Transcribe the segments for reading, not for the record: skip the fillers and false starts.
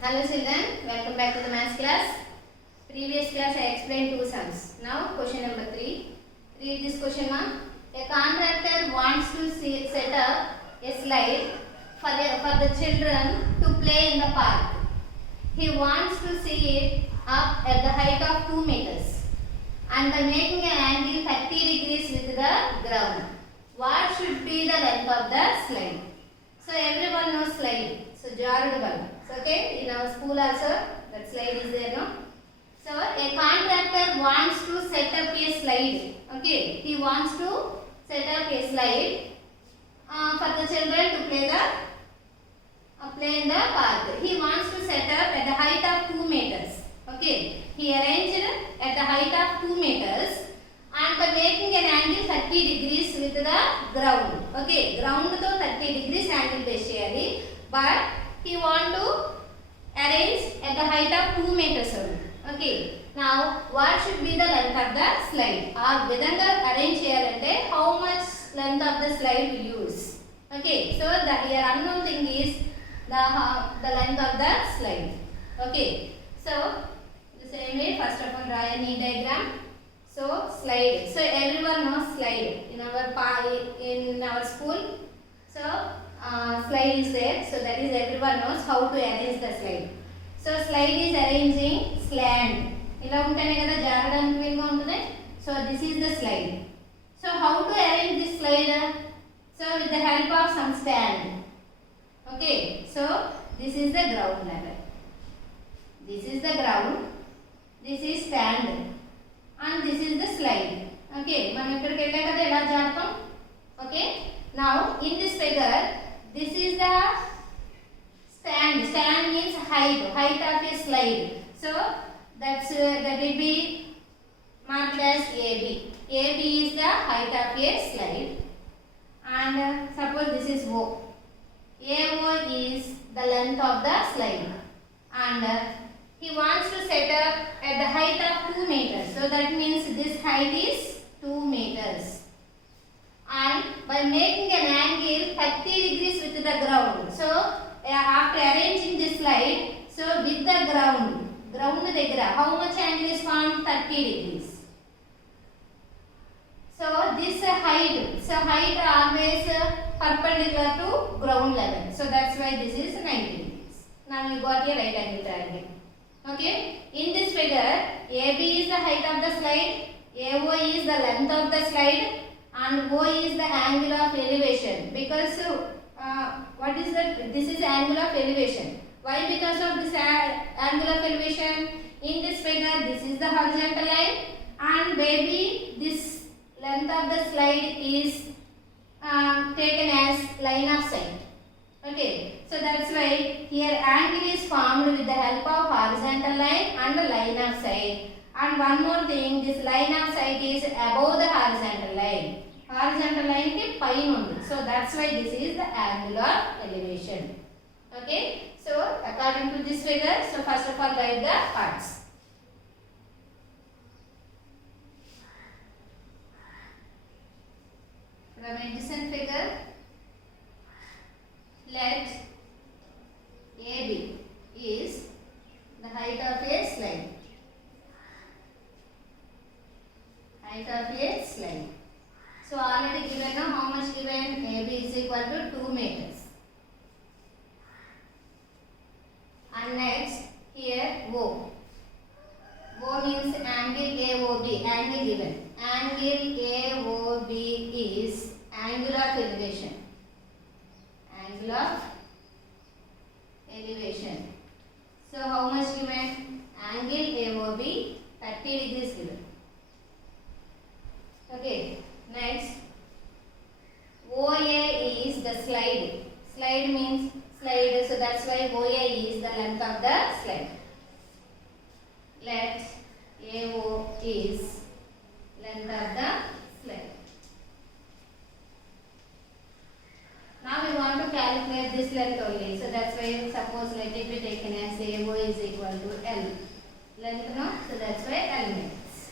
Hello children, welcome back to the maths class. Previous class I explained two sums. Now question number 3. Read this question ma. A contractor wants to set up a slide for the children to play in the park. He wants to see it up at the height of 2 meters and by making an angle 30 degrees with the ground. What should be the length of the slide? So everyone knows slide. So jarred one. So okay, in our school also that slide is there, no? So a contractor wants to set up a slide. Okay, he wants to set up a slide for the children to play in the park. He wants to set up at the height of 2 meters. Okay, he arranged at the height of 2 meters and by making an angle 30 degrees with the ground. Okay, ground to 30 degrees angle base cheyali, but he want to arrange at the height of 2 meters only. Okay, now what should be the length of the slide? Or vidhanga arrange cheyalante how much length of the slide we use. Okay, so the here unknown thing is the length of the slide. Okay, so the same way first of all draw a knee diagram. So slide. So everyone knows slide in our school. So slide is there. So that is everyone knows how to arrange the slide. So slide is arranging slant. ఇలా ఉంటేనే కదా జారడానికి వీలుగా ఉంటుంది. So this is the slide. So how to arrange this slide? So with the help of some stand. Okay. So this is the ground level. This is the ground. This is stand. And this is the slide. Okay. మనం ఇక్కడికి వెళ్ళే కదా ఎలా జారుతాం? Okay. Now in this figure, this is the stand. Stand means height of a slide. So that will be marked as AB. AB is the height of a slide. And suppose this is O. AO is the length of the slide. And he wants to set up at the height of 2 meters. So that means this height is 2 meters. And by making an angle 30 degrees with the ground. So after arranging this slide, so with the ground degra, how much angle is formed? 30 degrees. So this height, so height always perpendicular to ground level. So that's why this is 90 degrees. Now you got a right angle triangle. Okay, in this figure, AB is the height of the slide, AO is the length of the slide, and O is the angle of elevation. Because what is that? This is angle of elevation. Why? Because of this angle of elevation. In this figure, this is the horizontal line, and baby, this length of the slide is taken as line of sight. Okay, so that's why here angle is formed with the help of horizontal line and line of sight. And one more thing, this line of sight is above the horizontal line. Horizontal line ke paina undi. So that's why this is the angle of elevation. Okay, so according to this figure, so first of all write the parts. From adjacent figure, let AB is the height of a slide. Height of a slide. So already given now, how much given? AB is equal to 2 meters. And next here O. O means angle AOB. Angle given. Angle AOB is angle of elevation. Angle of elevation. So how much given? Angle AOB 30 degrees given. Okay. Next, OA is the slide. Slide means slide, so that's why OA is the length of the slide. Let AO is length of the slide. Now we want to calculate this length only. So that's why suppose let it be taken as AO is equal to L. Length, no? So that's why L means.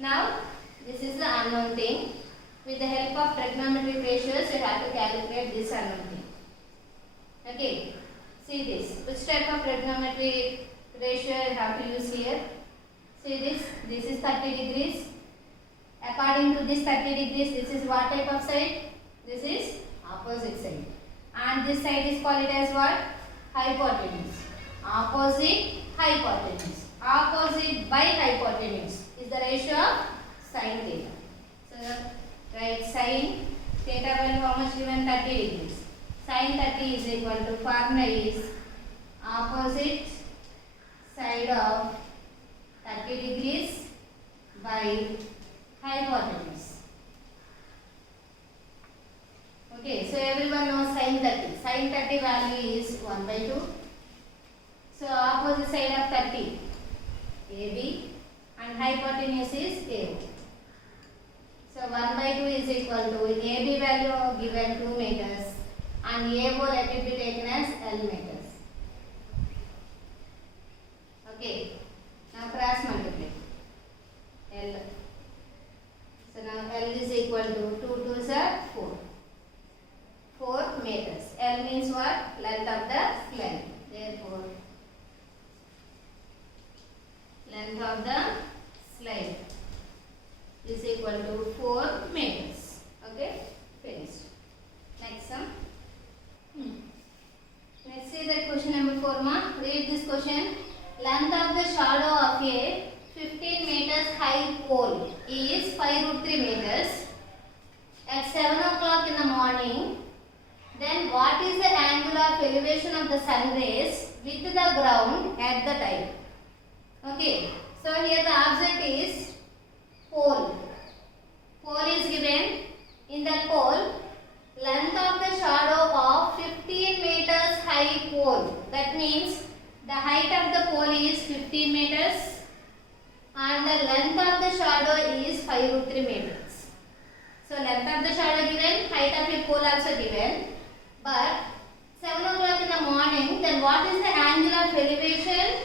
Now this is the unknown thing. With the help of trigonometric ratios, you have to calculate this unknown thing. Okay. See this. Which type of trigonometry ratio I have to use here? See this. This is 30 degrees. According to this 30 degrees, this is what type of side? This is opposite side. And this side is called it as what? Hypotenuse. Opposite hypotenuse. Opposite by hypotenuse is the ratio of sin theta. So write sin theta value how much given? 30 degrees. Sin 30 is equal to formula is opposite side of 30 degrees by hypotenuse. Okay, so everyone knows sin 30. Sin 30 value is 1 by 2. So opposite side of 30, AB, and hypotenuse is A. So 1 by 2 is equal to AB value given 2 meters and AO let it be taken as L meters. Okay, now cross multiply. L. So now L is equal to 2 2s are 4. 4 meters. L means what? Length of the slide. Therefore, length of the slide is equal to 4 meters. Okay, finished. Next sum. Let's see the question number 4 ma. Read this question. Length of the shadow of a 15 meters high pole is 5√3 meters at 7 o'clock in the morning. Then what is the angle of elevation of the sun rays with the ground at the time? Okay, so here the object is pole. Pole is given. In that pole, length of the shadow of 15 meters high pole. That means the height of the pole is 15 meters and the length of the shadow is 5√3 meters. So length of the shadow given, height of a pole also given. But 7 o'clock in the morning, then what is the angle of elevation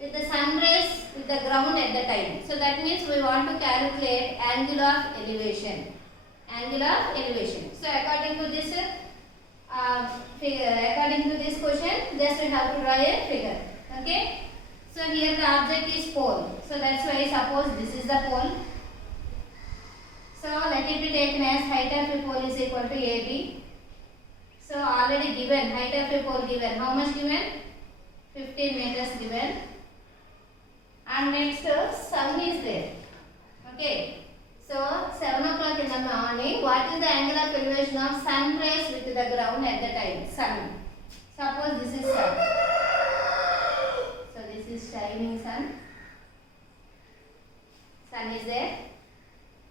with the sun rays with the ground at the time? So that means we want to calculate angle of elevation. Angle of elevation. So according to this figure, according to this question, just we have to draw a figure. Okay. So here the object is pole. So that's why suppose this is the pole. So let it be taken as height of a pole is equal to AB. So already given, height of a pole given. How much given? 15 meters given. And next sun is there. Okay. So 7 o'clock in the morning, what is the angle of elevation of sun rays with the ground at the time? Sun. Suppose this is sun. So this is shining sun. Sun is there.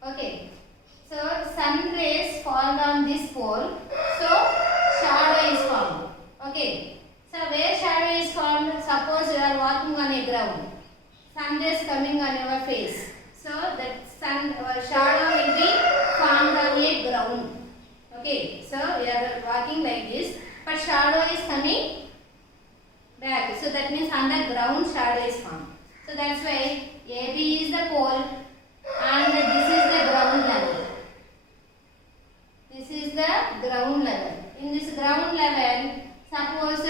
Okay. So sun rays fall on this pole. So shadow is formed. Okay. So where shadow is formed? Suppose you are walking on a ground. Sun rays coming on your face. So that sun shadow will be formed on a ground. Okay. So we are walking like this, but shadow is coming back. So that means on the ground shadow is formed. So that's why AB is the pole and this is the ground level. This is the ground level. In this ground level, suppose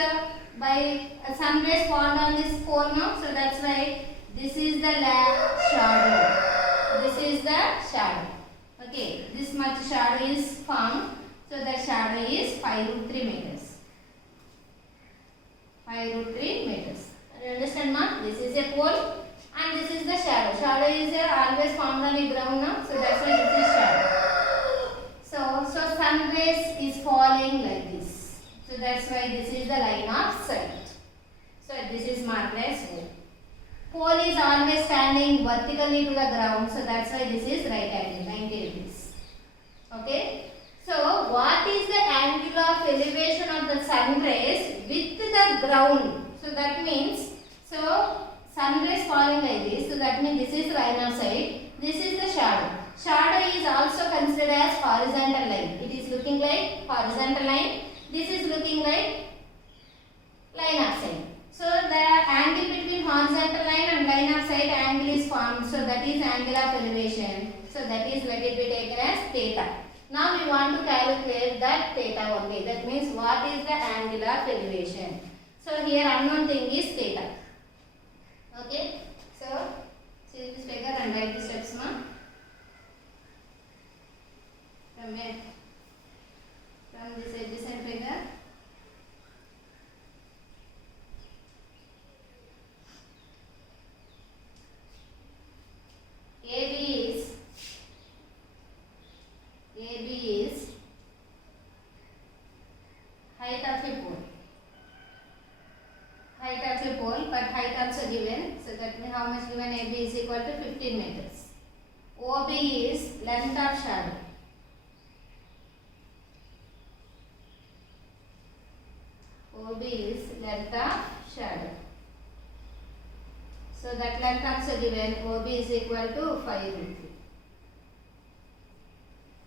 by sun rays fall on this pole now, so that's why this is the shadow. This is the shadow. Okay, this much shadow is formed, so the shadow is 5√3 meters. 5√3 meters. You understand, ma? This is a pole and this is the shadow. Shadow is always formed on the ground now, so that's why this is shadow. So sun rays is falling like this. So that's why this is the line of sight. So this is marked as O. Pole is always standing vertically to the ground. So that's why this is right angle, 90 degrees. Okay. So what is the angle of elevation of the sun rays with the ground? So that means, so sun rays falling like this. So that means this is line of sight. This is the shadow. Shadow is also considered as horizontal line. It is looking like horizontal line. This is looking like line of sight. So the angle between horizontal line and line of sight angle is formed. So that is angle of elevation. So that is, let it be taken as theta. Now we want to calculate that theta only. That means what is the angle of elevation. So here unknown thing is theta. Okay. So see this figure and write the steps, ma. From where? From this adjacent figure. AB is height of a pole. Height of a pole, but height also given. So that means how much given? AB is equal to 15 meters. OB is length of shadow. OB is length of shadow. So that length also given. OB is equal to 5 √3.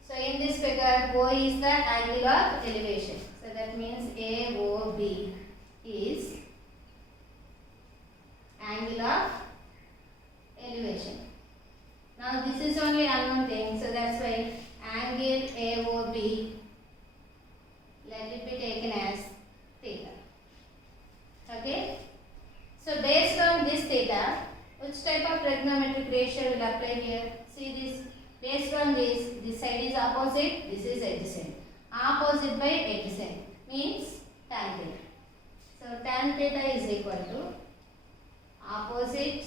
So in this figure, O is the angle of elevation. So that means AOB is angle of elevation. Now this is only unknown thing, so that's why angle AOB, let it be taken as theta. Okay. So based on this theta, which type of trigonometric ratio will apply here? See this. Based on this side is opposite, this is adjacent. Opposite by adjacent means tan theta. So tan theta is equal to opposite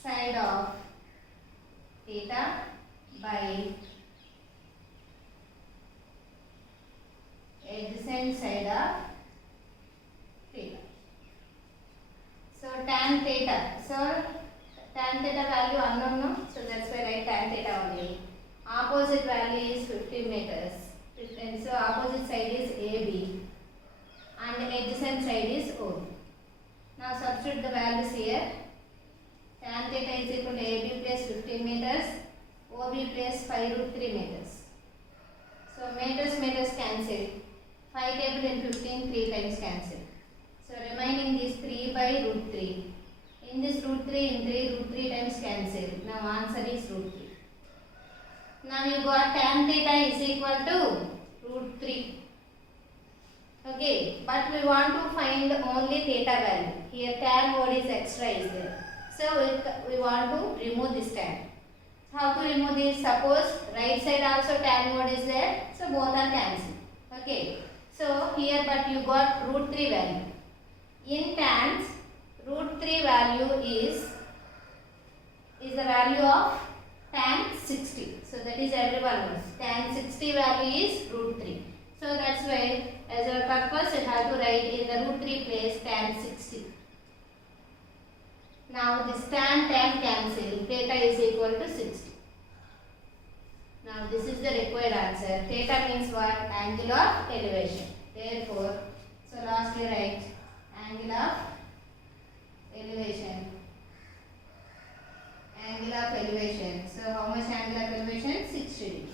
side of theta by adjacent side of theta. So tan theta. So tan theta value unknown, no? So that's why write tan theta only. Opposite value is 15 meters. 15. So opposite side is AB and adjacent side is OB. Now substitute the values here. Tan theta is equal to AB plus 15 meters, OB plus 5 √3 meters. So meters cancel. 5 table in 15 3 times cancel. So remaining is 3 by √3. In this √3 in 3 √3 times cancel. Now answer is √3. Now you got tan theta is equal to √3. Okay, but we want to find only theta value. Here tan word is extra is there. So we want to remove this tan. How to remove this? Suppose right side also tan word is there. So both are cancelled. Okay. So here but you got √3 value. In tans, √3 value is the value of tan 60. So that is everyone knows. Tan 60 value is √3. So that's why as a purpose you have to write in the √3 place tan 60. Now this tan cancel. Theta is equal to 60. Now this is the required answer. Theta means what? Angle of elevation. Therefore, so lastly write angle of elevation. Angle of elevation. So how much angle of elevation? 60 degrees.